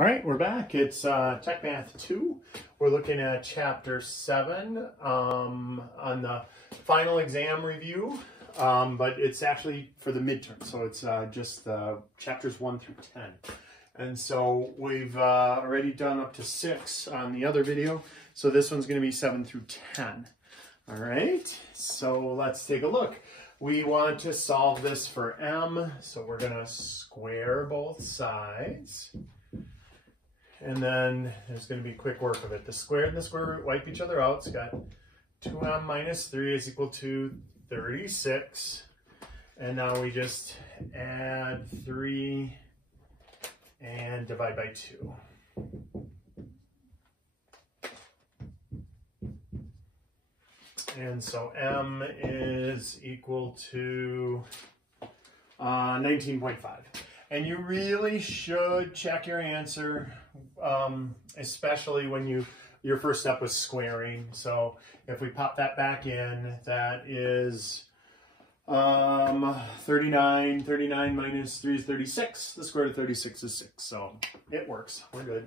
All right, we're back. It's Techmath2. We're looking at Chapter 7 on the final exam review, but it's actually for the midterm, so it's just chapters 1 through 10. And so we've already done up to 6 on the other video, so this one's going to be 7 through 10. All right, so let's take a look. We want to solve this for m, so we're going to square both sides. And then there's going to be quick work of it. The squared and the square root wipe each other out. It's got 2m minus 3 is equal to 36. And now we just add 3 and divide by 2. And so m is equal to 19.5. And you really should check your answer, especially when your first step was squaring. So if we pop that back in, that is 39. 39 minus 3 is 36. The square root of 36 is 6. So it works. We're good.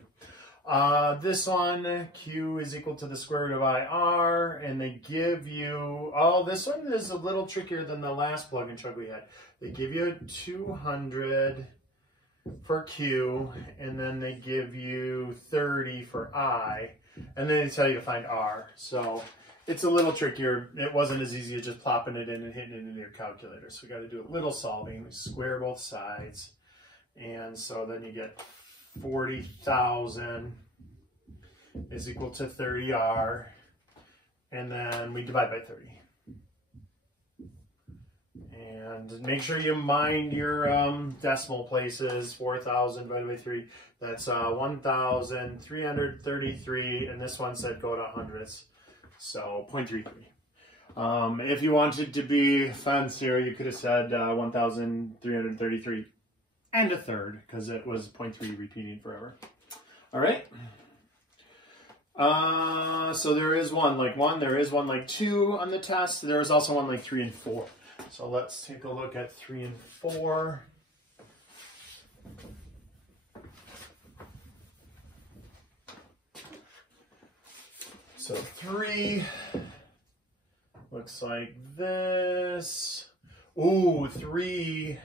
This one, q is equal to the square root of IR, and they give you, oh, this one is a little trickier than the last plug and chug we had. They give you 200 for q, and then they give you 30 for I, and then they tell you to find R. So it's a little trickier. It wasn't as easy as just plopping it in and hitting it into your calculator. So we got to do a little solving. We square both sides, and so then you get 40,000 is equal to 30R, and then we divide by 30. And make sure you mind your decimal places. 4,000 divided by 3. That's 1,333, and this one said go to hundredths, so 0.33. If you wanted to be fancier, you could have said 1,333 and a third, because it was 0.3 repeating forever. All right. So there is one like 1, there is one like 2 on the test. There is also one like 3 and 4. So let's take a look at 3 and 4. So 3 looks like this. Ooh, 3.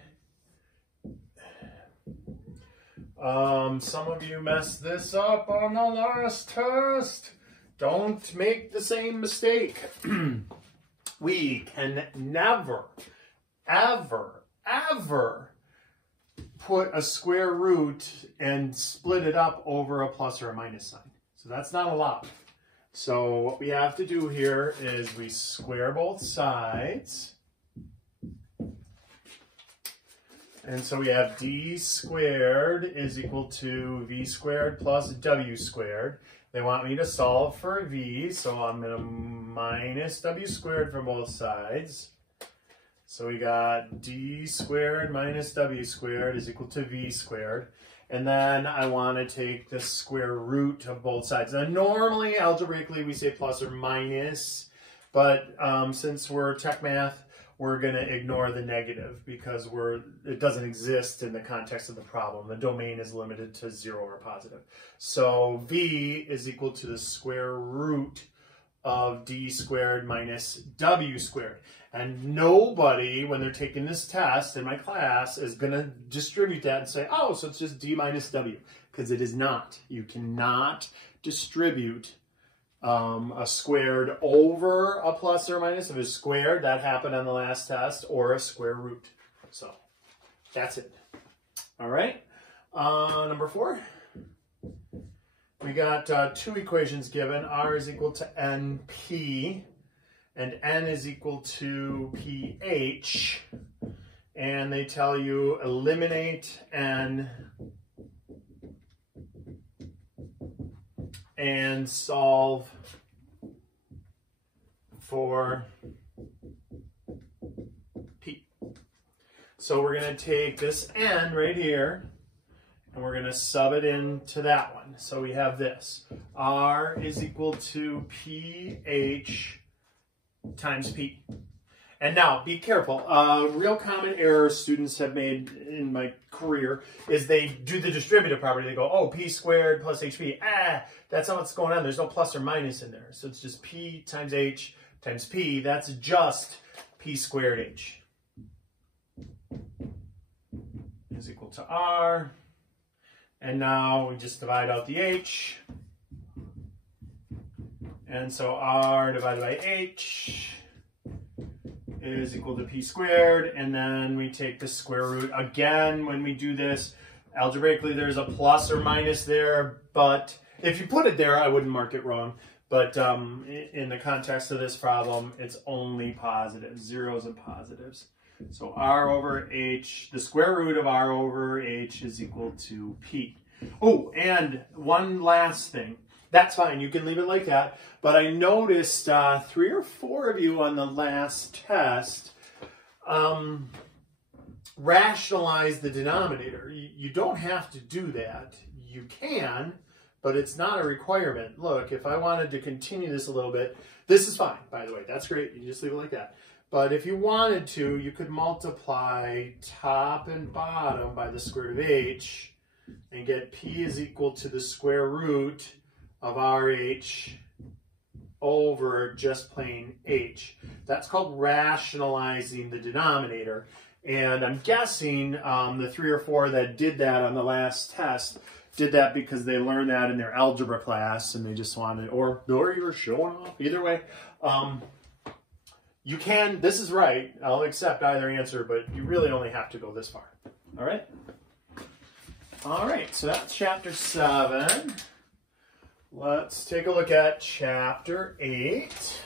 Some of you messed this up on the last test. Don't make the same mistake. We can never, ever, ever put a square root and split it up over a plus or a minus sign. So that's not allowed. So what we have to do here is we square both sides. And so we have d squared is equal to v squared plus w squared. They want me to solve for v, so I'm going to minus w squared from both sides. So we got d squared minus w squared is equal to v squared. And then I want to take the square root of both sides. Now normally, algebraically, we say plus or minus, but since we're tech math, we're going to ignore the negative because it doesn't exist in the context of the problem. The domain is limited to 0 or positive. So v is equal to the square root of d squared minus w squared. And nobody, when they're taking this test in my class, is going to distribute that and say, oh, so it's just d minus w, because it is not. You cannot distribute a squared over a plus or minus. If it's squared, that happened on the last test, or a square root. So that's it. All right. Number 4. We got 2 equations given. R is equal to NP, and N is equal to PH. And they tell you eliminate N and solve for P. So we're going to take this N right here, and we're going to sub it into that one. So we have this. R is equal to PH times P. And now, be careful. Real common error students have made in my career is they do the distributive property. They go, oh, p squared plus hp. That's not what's going on. There's no plus or minus in there. So it's just p times h times p. That's just p squared h is equal to r. And now we just divide out the h. And so r divided by h is equal to p squared, and then we take the square root. Again, when we do this, algebraically there's a plus or minus there, but if you put it there, I wouldn't mark it wrong. But in the context of this problem, it's only positives, zeros and positives. So r over h, the square root of r over h is equal to p. Oh, and one last thing. That's fine, you can leave it like that. But I noticed 3 or 4 of you on the last test rationalize the denominator. You don't have to do that. You can, but it's not a requirement. Look, if I wanted to continue this a little bit, this is fine, by the way. That's great, you just leave it like that. But if you wanted to, you could multiply top and bottom by the square root of h and get p is equal to the square root of RH over just plain h. That's called rationalizing the denominator. And I'm guessing the 3 or 4 that did that on the last test did that because they learned that in their algebra class and they just wanted, or you were showing off. Either way, you can, this is right. I'll accept either answer, but you really only have to go this far. All right? All right, so that's chapter 7. Let's take a look at chapter 8.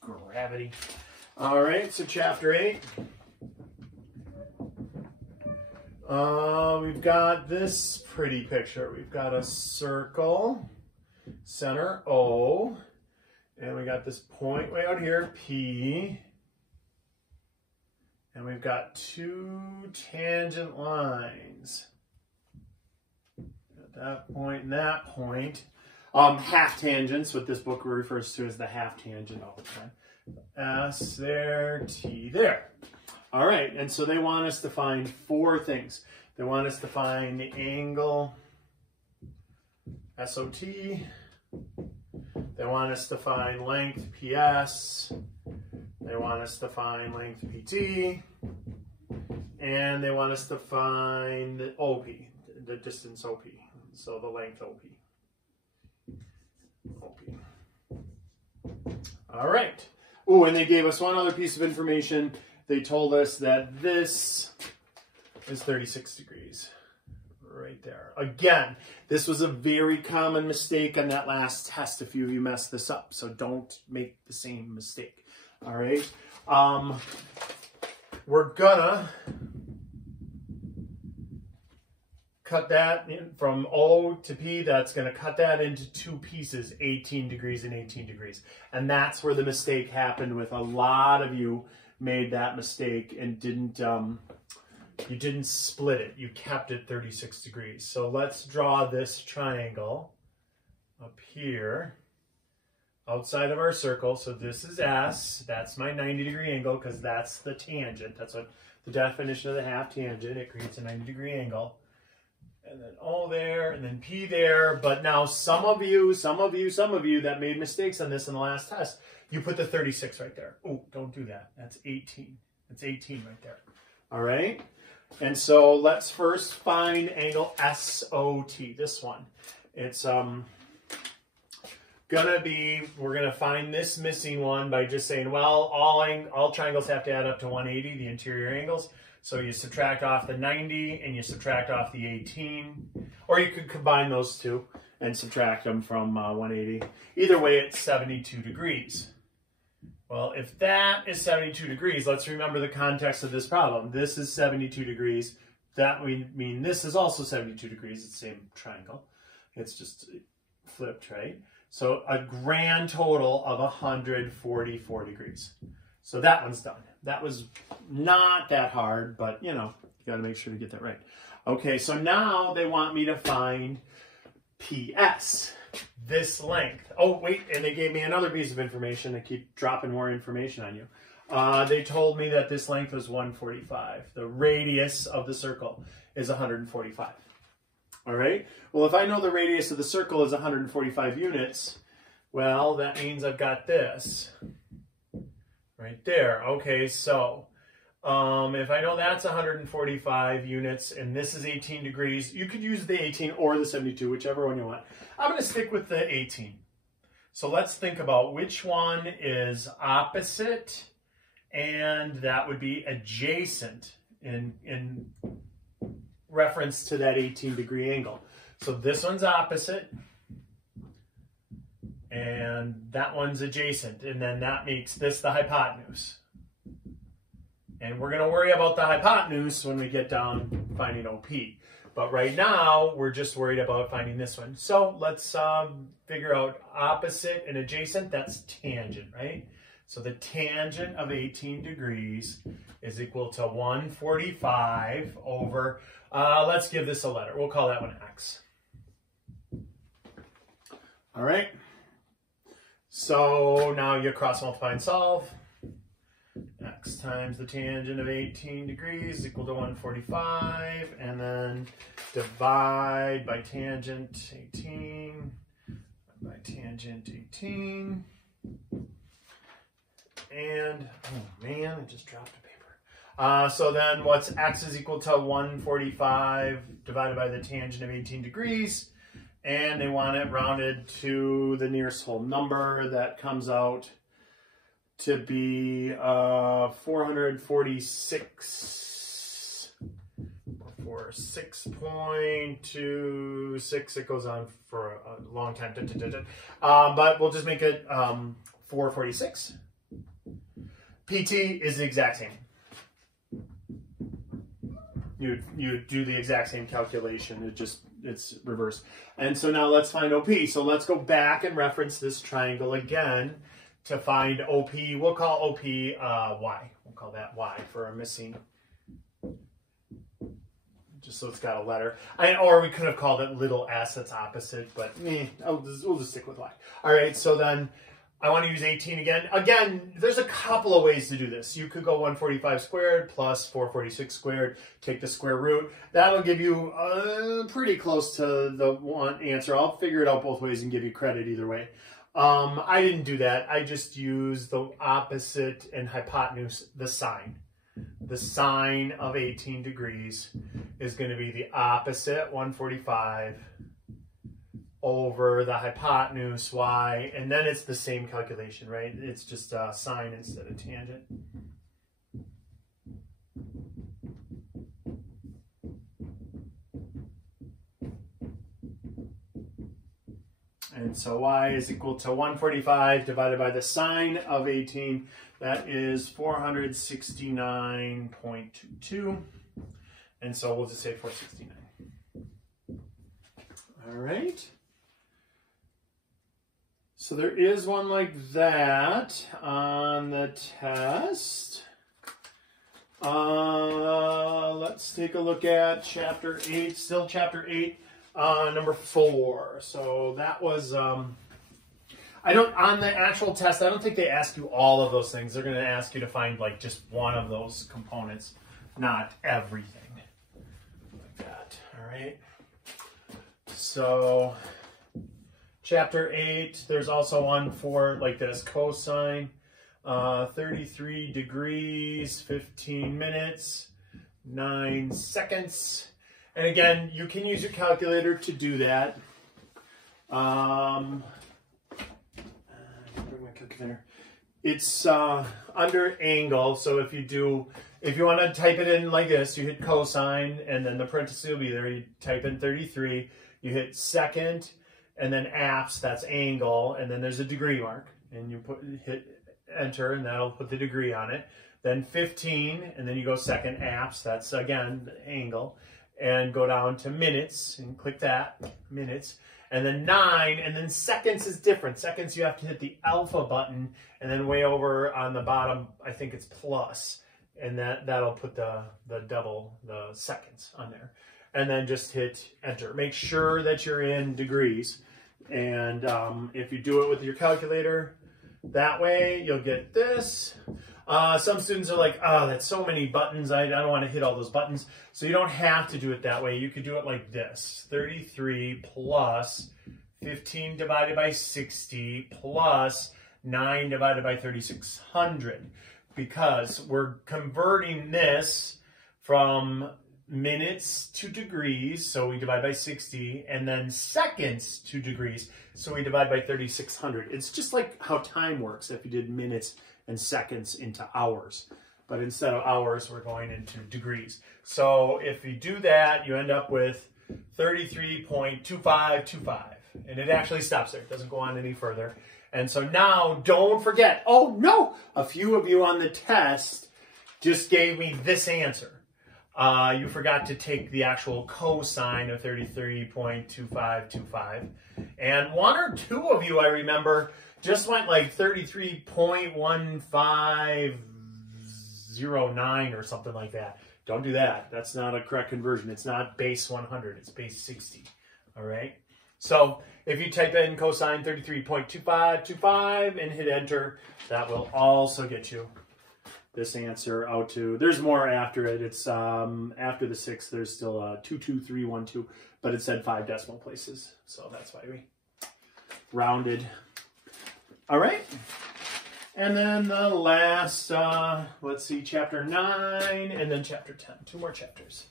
Gravity. All right, so chapter 8. We've got this pretty picture. We've got a circle, center O. And we got this point way out here, P. And we've got 2 tangent lines. At that point and that point. Half tangents, what this book refers to as the half tangent all the time. S there, T there. All right, and so they want us to find 4 things. They want us to find the angle SOT. They want us to find length PS, they want us to find length PT, and they want us to find the OP, the distance OP, so the length OP. All right. Oh, and they gave us one other piece of information. They told us that this is 36 degrees. Right there. Again, this was a very common mistake on that last test. A few of you messed this up, so don't make the same mistake. All right. We're gonna cut that in from O to P. That's gonna cut that into 2 pieces, 18 degrees and 18 degrees. And that's where the mistake happened with a lot of you made that mistake and didn't you didn't split it. You kept it 36 degrees. So let's draw this triangle up here outside of our circle. So this is S. That's my 90-degree angle because that's the tangent. That's what the definition of the half tangent. It creates a 90-degree angle. And then O there, and then P there. But now some of you that made mistakes on this in the last test, you put the 36 right there. Oh, don't do that. That's 18. That's 18 right there. All right? And so let's first find angle SOT, this one. It's gonna be, we're gonna find this missing one by just saying, well, all triangles have to add up to 180, the interior angles. So you subtract off the 90 and you subtract off the 18, or you could combine those two and subtract them from 180. Either way, it's 72 degrees. Well, if that is 72 degrees, let's remember the context of this problem. This is 72 degrees. That would mean this is also 72 degrees. It's the same triangle. It's just flipped, right? So a grand total of 144 degrees. So that one's done. That was not that hard, but you know, you got to make sure to get that right. Okay, so now they want me to find PS, this length. Oh, wait, and they gave me another piece of information. They keep dropping more information on you. They told me that this length was 145. The radius of the circle is 145. All right, well, if I know the radius of the circle is 145 units, well, that means I've got this right there. Okay, so if I know that's 145 units and this is 18 degrees, you could use the 18 or the 72, whichever one you want. I'm going to stick with the 18. So let's think about which one is opposite, and that would be adjacent in reference to that 18 degree angle. So this one's opposite, and that one's adjacent, and then that makes this the hypotenuse. And we're going to worry about the hypotenuse when we get down finding OP. But right now, we're just worried about finding this one. So let's figure out opposite and adjacent. That's tangent, right? So the tangent of 18 degrees is equal to 145 over, let's give this a letter. We'll call that one X. All right. So now you cross multiply and solve. X times the tangent of 18 degrees is equal to 145, and then divide by tangent 18, by tangent 18, and, oh man, I just dropped a paper. So then what's X is equal to 145 divided by the tangent of 18 degrees, and they want it rounded to the nearest whole number. That comes out to be 446 for 6.26. It goes on for a long time. But we'll just make it 446. PT is the exact same. You do the exact same calculation. It's reversed. And so now let's find OP. So let's go back and reference this triangle again to find OP. We'll call OP Y. We'll call that Y for a missing, just so it's got a letter. Or we could have called it little s, that's opposite, but we'll just stick with Y. All right, so then I want to use 18 again. Again, there's a couple of ways to do this. You could go 145 squared plus 446 squared, take the square root. That'll give you pretty close to the one answer. I'll figure it out both ways and give you credit either way. I didn't do that. I just used the opposite and hypotenuse, the sine. The sine of 18 degrees is going to be the opposite, 145, over the hypotenuse, y, and then it's the same calculation, right? It's just sine instead of tangent. And so y is equal to 145 divided by the sine of 18. That is 469.22. And so we'll just say 469. All right. So there is one like that on the test. Let's take a look at chapter 8, still chapter 8. Number 4. So that was, on the actual test, I don't think they ask you all of those things. They're going to ask you to find like just one of those components, not everything like that. All right. So chapter 8, there's also one for like this, cosine, 33 degrees, 15 minutes, 9 seconds. And again, you can use your calculator to do that. Bring my calculator. It's under angle, so if you want to type it in like this, you hit cosine, and then the parenthesis will be there. You type in 33, you hit second, and then apps, that's angle, and then there's a degree mark, and you hit enter, and that'll put the degree on it. Then 15, and then you go second, apps, that's again the angle. And go down to minutes and click that, minutes, and then 9, and then seconds is different. Seconds, you have to hit the alpha button, and then way over on the bottom, I think it's plus, and that'll put the double, the seconds on there. and then just hit enter. Make sure that you're in degrees. And if you do it with your calculator, that way you'll get this. Some students are like, oh, that's so many buttons. I don't want to hit all those buttons. So you don't have to do it that way. You could do it like this. 33 plus 15 divided by 60 plus 9 divided by 3600. Because we're converting this from minutes to degrees, so we divide by 60, and then seconds to degrees, so we divide by 3600. It's just like how time works if you did minutes and seconds into hours. But instead of hours, we're going into degrees. So if you do that, you end up with 33.2525. And it actually stops there. It doesn't go on any further. And so now, don't forget, oh no, a few of you on the test just gave me this answer. You forgot to take the actual cosine of 33.2525. And one or two of you, I remember, just went like 33.1509 or something like that. Don't do that. That's not a correct conversion. It's not base 100. It's base 60. All right? So if you type in cosine 33.2525 and hit enter, that will also get you this answer out to, there's more after it. It's after the 6, there's still 22312, but it said 5 decimal places. So that's why we rounded. All right. And then the last, let's see, chapter 9 and then chapter 10. 2 more chapters.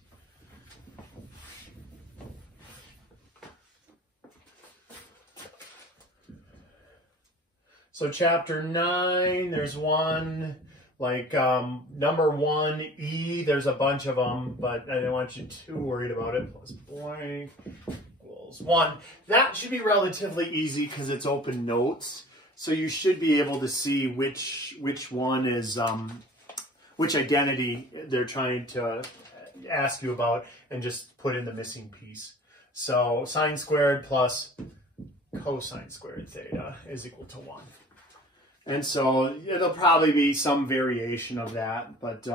So chapter 9, there's one, like number 1E, there's a bunch of them, but I don't want you too worried about it. Plus blank equals 1. That should be relatively easy because it's open notes. So you should be able to see which one is, which identity they're trying to ask you about and just put in the missing piece. So sine squared plus cosine squared theta is equal to 1. And so it'll probably be some variation of that, but